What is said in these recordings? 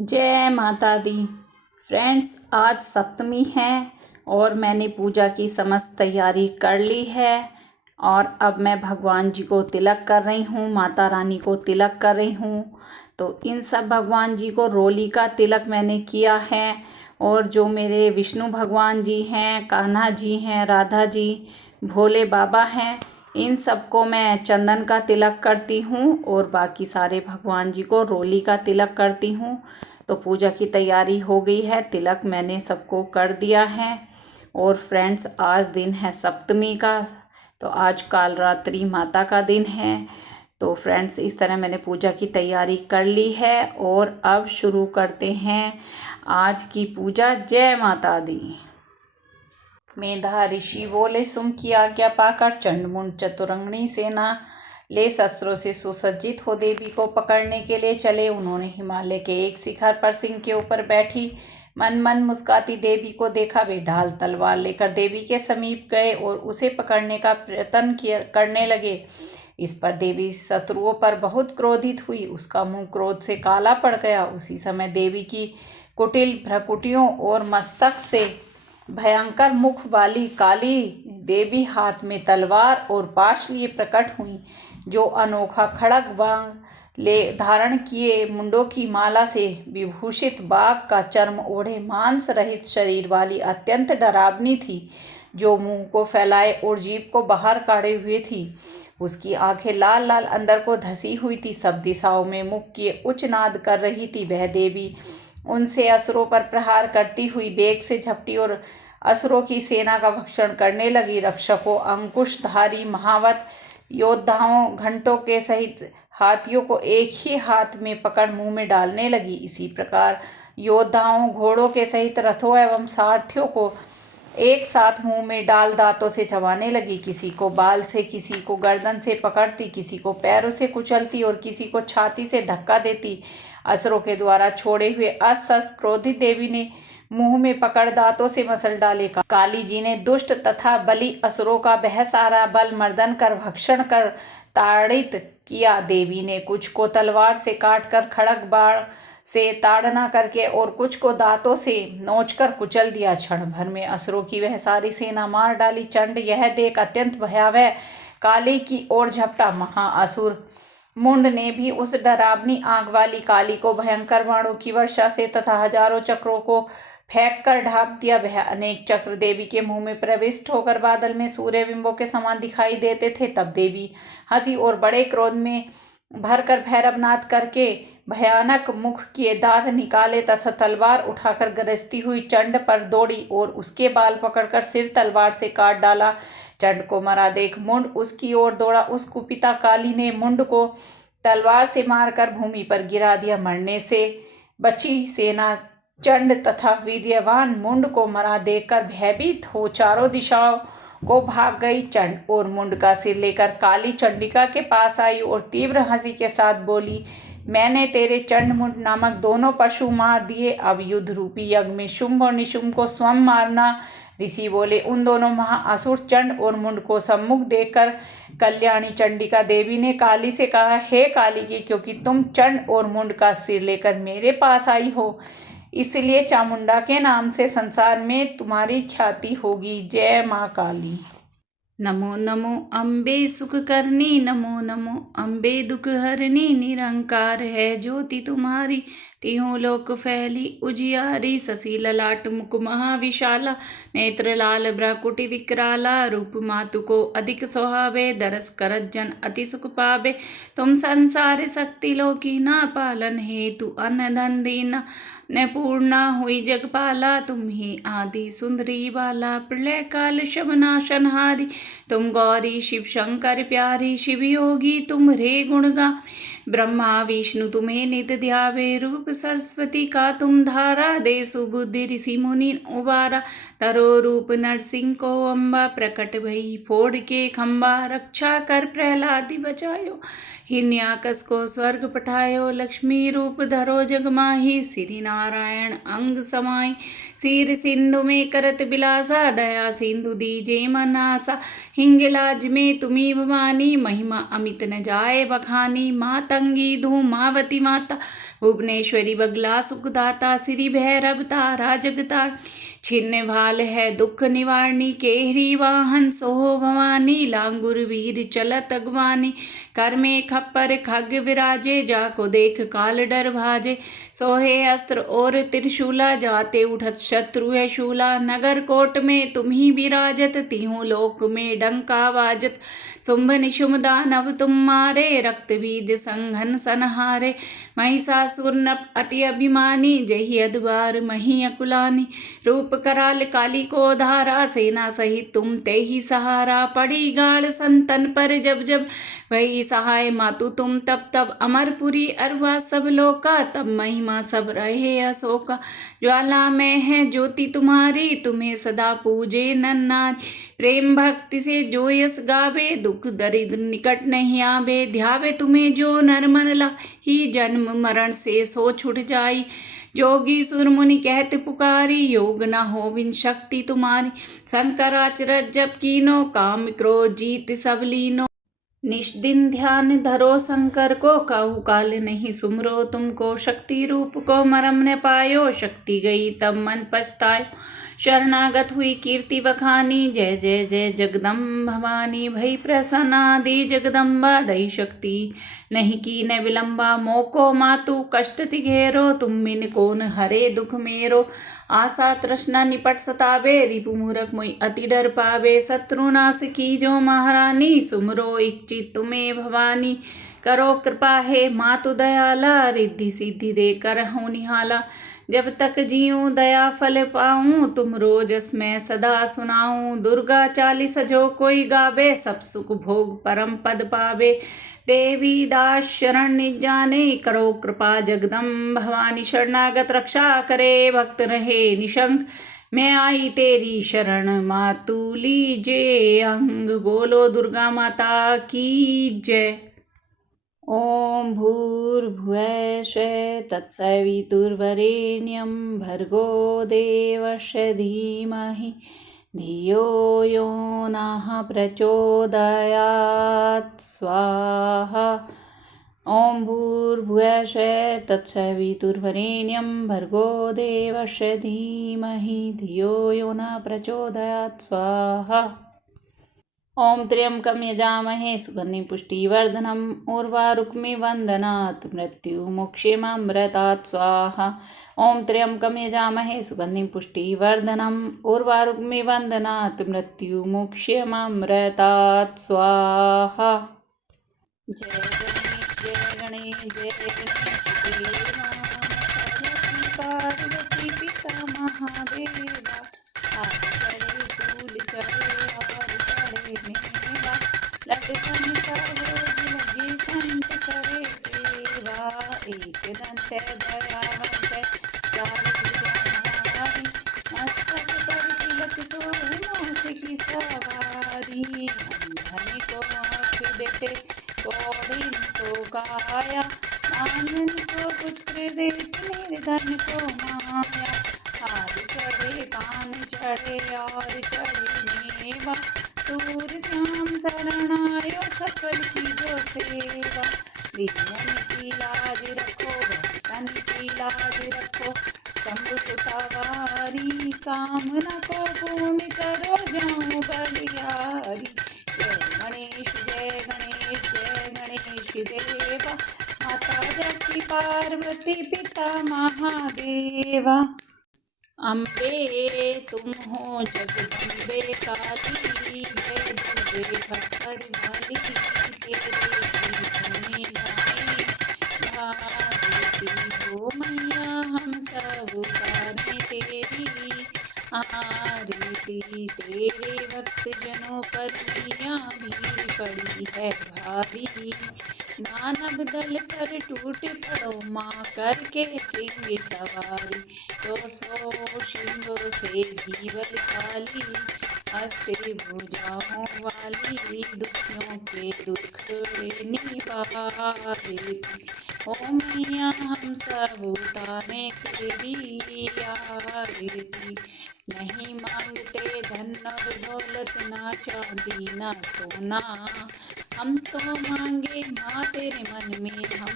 जय माता दी। फ्रेंड्स, आज सप्तमी है और मैंने पूजा की समस्त तैयारी कर ली है और अब मैं भगवान जी को तिलक कर रही हूँ, माता रानी को तिलक कर रही हूँ। तो इन सब भगवान जी को रोली का तिलक मैंने किया है और जो मेरे विष्णु भगवान जी हैं, कान्हा जी हैं, राधा जी, भोले बाबा हैं, इन सबको मैं चंदन का तिलक करती हूँ और बाकी सारे भगवान जी को रोली का तिलक करती हूँ। तो पूजा की तैयारी हो गई है, तिलक मैंने सबको कर दिया है। और फ्रेंड्स, आज दिन है सप्तमी का, तो आज काल रात्रि माता का दिन है। तो फ्रेंड्स, इस तरह मैंने पूजा की तैयारी कर ली है और अब शुरू करते हैं आज की पूजा। जय माता दी। मेधा ऋषि बोले, सुम की आज्ञा पाकर चंडमुंड चतुरंगनी सेना ले शस्त्रों से सुसज्जित हो देवी को पकड़ने के लिए चले। उन्होंने हिमालय के एक शिखर पर सिंह के ऊपर बैठी मन मन मुस्काती देवी को देखा। वे ढाल तलवार लेकर देवी के समीप गए और उसे पकड़ने का प्रयत्न करने लगे। इस पर देवी शत्रुओं पर बहुत क्रोधित हुई, उसका मुंह क्रोध से काला पड़ गया। उसी समय देवी की कुटिल भ्रकुटियों और मस्तक से भयंकर मुख वाली काली देवी हाथ में तलवार और पाश लिए प्रकट हुई। जो अनोखा खड़ग वांग ले धारण किए मुंडों की माला से विभूषित बाघ का चर्म ओढ़े मांस रहित शरीर वाली अत्यंत डरावनी थी, जो मुंह को फैलाए और जीभ को बाहर काढ़े हुए थी। उसकी आंखें लाल लाल अंदर को धसी हुई थी, सब दिशाओं में मुख किए उच्च नाद कर रही थी। वह देवी उनसे असुरों पर प्रहार करती हुई वेग से झपटी और असुरों की सेना का भक्षण करने लगी। रक्षकों, अंकुशधारी महावत योद्धाओं, घंटों के सहित हाथियों को एक ही हाथ में पकड़ मुंह में डालने लगी। इसी प्रकार योद्धाओं, घोड़ों के सहित रथों एवं सारथियों को एक साथ मुंह में डाल दांतों से चबाने लगी। किसी को बाल से, किसी को गर्दन से पकड़ती, किसी को पैरों से कुचलती और किसी को छाती से धक्का देती। असुरों के द्वारा छोड़े हुए अस्वस्थ क्रोधित देवी ने मुंह में पकड़ दांतों से मसल डाले। काली जी ने दुष्ट तथा बली असुरों का बेसारा बल मर्दन कर भक्षण कर ताड़ित किया। देवी ने कुछ को तलवार से काटकर खड़ग बाण से ताड़ना करके और कुछ को दांतों से नोचकर कुचल दिया। क्षण भर में असुरों की वह सारी सेना मार डाली। चंड यह देख अत्यंत भयावह काली की ओर झपटा। महाअसुर मुंड ने भी उस डरावनी आग वाली काली को भयंकर बाणों की वर्षा से तथा हजारों चक्रों को फेंक कर ढाप दिया। वह अनेक चक्र देवी के मुंह में प्रविष्ट होकर बादल में सूर्य बिंबों के समान दिखाई देते थे। तब देवी हंसी और बड़े क्रोध में भरकर भैरवनाद करके भयानक मुख किए दांत निकाले तथा तलवार उठाकर गरजती हुई चंड पर दौड़ी और उसके बाल पकड़कर सिर तलवार से काट डाला। चंड को मरा देख मुंड उसकी ओर दौड़ा। उस कुपिता काली ने मुंड को तलवार से मारकर भूमि पर गिरा दिया। मरने से बची सेना चंड तथा वीर्यवान मुंड को मरा देखकर भयभीत हो चारों दिशाओं को भाग गई। चंड और मुंड का सिर लेकर काली चंडिका के पास आई और तीव्र हंसी के साथ बोली, मैंने तेरे चंड मुंड नामक दोनों पशु मार दिए। अब युद्ध रूपी यज्ञ में शुंभ और निशुंभ को स्वयं मारना। ऋषि बोले, उन दोनों महाअसुर चंड और मुंड को सम्मुख देखकर कल्याणी चंडिका देवी ने काली से कहा, हे काली की, क्योंकि तुम चंड और मुंड का सिर लेकर मेरे पास आई हो, इसलिए चामुंडा के नाम से संसार में तुम्हारी ख्याति होगी। जय माँ काली। नमो नमो अम्बे सुख करनी, नमो नमो अम्बे दुख हरनी। निरंकार है ज्योति तुम्हारी, तिहों लोक फैली उजियारी। शशि ललाट मुख महाविशाला, नेत्र लाल भ्रकुटि विकराला। रूप मातु को अधिक सुहावे, दरस करत जन अति सुख पावे। तुम संसार शक्ति लोकी ना, पालन हेतु अन्न धन दीना। न पूर्णा हुई जगपाला, तुम ही आदि सुंदरी बाला। प्रलय काल शमनाशनहारी, तुम गौरी शिव शंकर प्यारी। शिव योगी तुम रे गुणगा, ब्रह्मा विष्णु तुम्हें नित ध्यावे। रूप सरस्वती का तुम धारा, दे सुबुद्धि ऋषि मुनि उबारा। तरो रूप नरसिंह को अम्बा, प्रकट भई फोड़ के खम्बा। रक्षा कर प्रहलाद बचायो, हिरण्याकश को स्वर्ग पठायो। लक्ष्मी रूप धरो जग माही, श्री नारायण अंग समाई। सिर सिंधु में करत बिलासा, दया सिंधु दीजे मनासा। हिंगलाज में तुम्ही भवानी, महिमा अमित न जाए बखानी। मात मातंगी धूमावती माता भुवनेश्वरी बगला सुखदाता श्री भैरव तारा जगतार छिन्न भाल है दुख निवारणी केहरी वाहन सोहो भवानी लांगुर वीर चलत अगवानी कर में खप्पर खग विराजे जाको देख काल डर भाजे सोहे अस्त्र और त्रिशूला जाते उठत शत्रु है शूला नगर कोट में तुम ही विराजत तीहूं लोक में डंका बाजत शुंभ निशुंभ दानव तुम मारे रक्त बीज संघन सनहारे महिषासुर नप अति अभिमानी जही अधबार मही अकुलानी रूप कराल काली को धारा सेना सहित तुम ते ही सहारा पड़ी गाड़ संतन पर जब जब वही सहाय मातु तुम तब तब अमरपुरी अरवा सब लोका तब महिमा सब रहे अशोका ज्वाला में है ज्योति तुम्हारी तुम्हें सदा पूजे नन्नारी प्रेम भक्ति से जो यस गावे दुख दरिद्र निकट नहीं आवे ध्यावे तुम्हें जो नर मन ला ही जन्म मरण से सो छुट जाई जोगी सुर मुनि कहत पुकारी योग न हो बिन शक्ति तुम्हारी शंकराचरज जप कीनो काम क्रोध जीत सब लीनो निष्दिन ध्यान धरो शंकर को काहू काल नहीं सुमरो तुमको शक्ति रूप को मरम न पायो शक्ति गई तब मन पछतायो शरणागत हुई कीर्ति बखानी जय जय जय जगदम्ब भवानी भई प्रसन्नादि जगदम्बा दई शक्ति नहीं की न विलंबा मोको मातु कष्ट तिघेरो तुम बिन कोन हरे दुख मेरो आशा तृष्णा निपट सतावे रिपु मूरख मुई अति डर पावे शत्रुनाश की जो महारानी सुमरो इच्छित तुम्हें भवानी करो कृपा है मातु दयाला रिद्धि सिद्धि दे कर हूँ निहाला जब तक जीऊँ दया फल पाऊँ तुम रोजस मैं सदा सुनाऊँ दुर्गा चालीस जो कोई गावे सब सुख भोग परम पद पावे देवी दास शरण निज जाने करो कृपा जगदम्ब भवानी शरणागत रक्षा करे भक्त रहे निशंक मैं आई तेरी शरण मातु लीजे अंग बोलो दुर्गा माता की जय। ओम भूर्भुवः स्वः तत्सवितुर्वरेण्यं भर्गो देवस्य धीमहि धियो यो नः प्रचोदयात् स्वाहा। ओम भूर्भुवः स्वः तत्सवितुर्वरेण्यं भर्गो देवस्य धीमहि धियो यो नः प्रचोदयात् स्वाहा। ओम त्र्यंबकं यजामहे सुगन्धिं पुष्टिवर्धनम् उर्वारुकमिव वन्दनात् मृत्युमुक्षीयमामृतात् स्वाहा। ओम त्र्यंबकं यजामहे सुगन्धिं पुष्टिवर्धनम् उर्वारुकमिव वन्दनात् मृत्युमुक्षीयमामृतात् स्वाहा। जय गणेश जय गणेश पार्वती पिता महादेवा धन को माया हार चढ़े कान चढ़े और चढ़े मेवा सूर श्याम शरण आयो सकल कीजो सेवा दीनन की लाज रखो भक्तन की लाज रखो शंभु सुतवारी कामना को पूर्ण करो जाऊं बलिहारी जय गणेश देवा माता जगती पार्वती पिता महादेवा। अम्बे तुम हो जगदम्बे काली जय दुर्गे खप्पर वाली तेरे गाने भारती हो मैया हम सब उतारे तेरी आरती तेरे भक्त जनों पर मैया भीड़ पड़ी है भारी दानव दल पर टूट पड़ो माँ करके सिंह सवारी सो सिंहों से जीवल खाली अष्टे भुजाओं वाली दुखियों के दुख निवारती ओ मैया हम सब उतारे तेरी आरती नहीं मांगते धन और दौलत ना चांदी ना सोना हम तो मांगे माँ तेरे मन में हम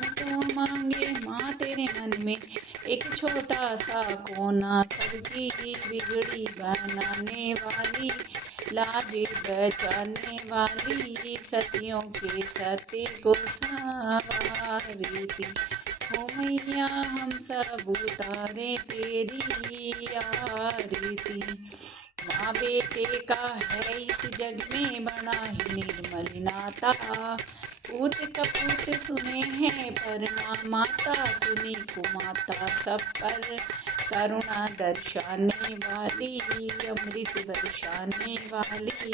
एक छोटा सा कोना सबकी बिगड़ी बनाने वाली, लाज बचाने वाली, सतियों के सत्य को संवारी थी। हो मैया हम सब उतारे तेरी आरती। माँ बेटे का है इस जग में बड़ा ही निर्मल नाता, पूत कपूत सुने हैं प्रणाम, माता सुनी कुमाता, सब पर करुणा दर्शाने वाली, अमृत बरसाने वाली,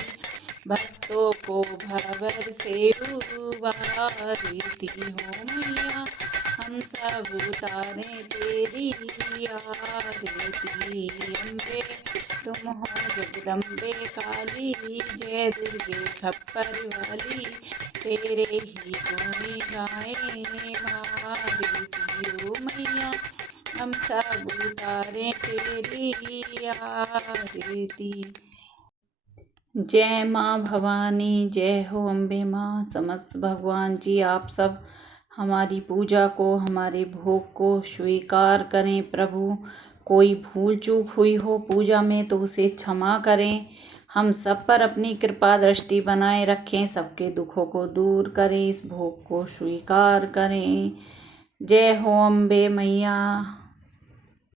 भक्तों को भवर से उबारती। हो मैया हम सब उतारे तेरी आरती। अम्बे तुम हो जगदम्बे काली, जय दुर्गे खप्पर वाली, तेरे ही गुण गाए भारती। ओ मैया हम सब उतारे तेरी आरती। जय माँ भवानी, जय हो अम्बे माँ। समस्त भगवान जी आप सब हमारी पूजा को, हमारे भोग को स्वीकार करें प्रभु। कोई भूल चूक हुई हो पूजा में तो उसे क्षमा करें। हम सब पर अपनी कृपा दृष्टि बनाए रखें, सबके दुखों को दूर करें, इस भोग को स्वीकार करें। जय हो अम्बे मैया।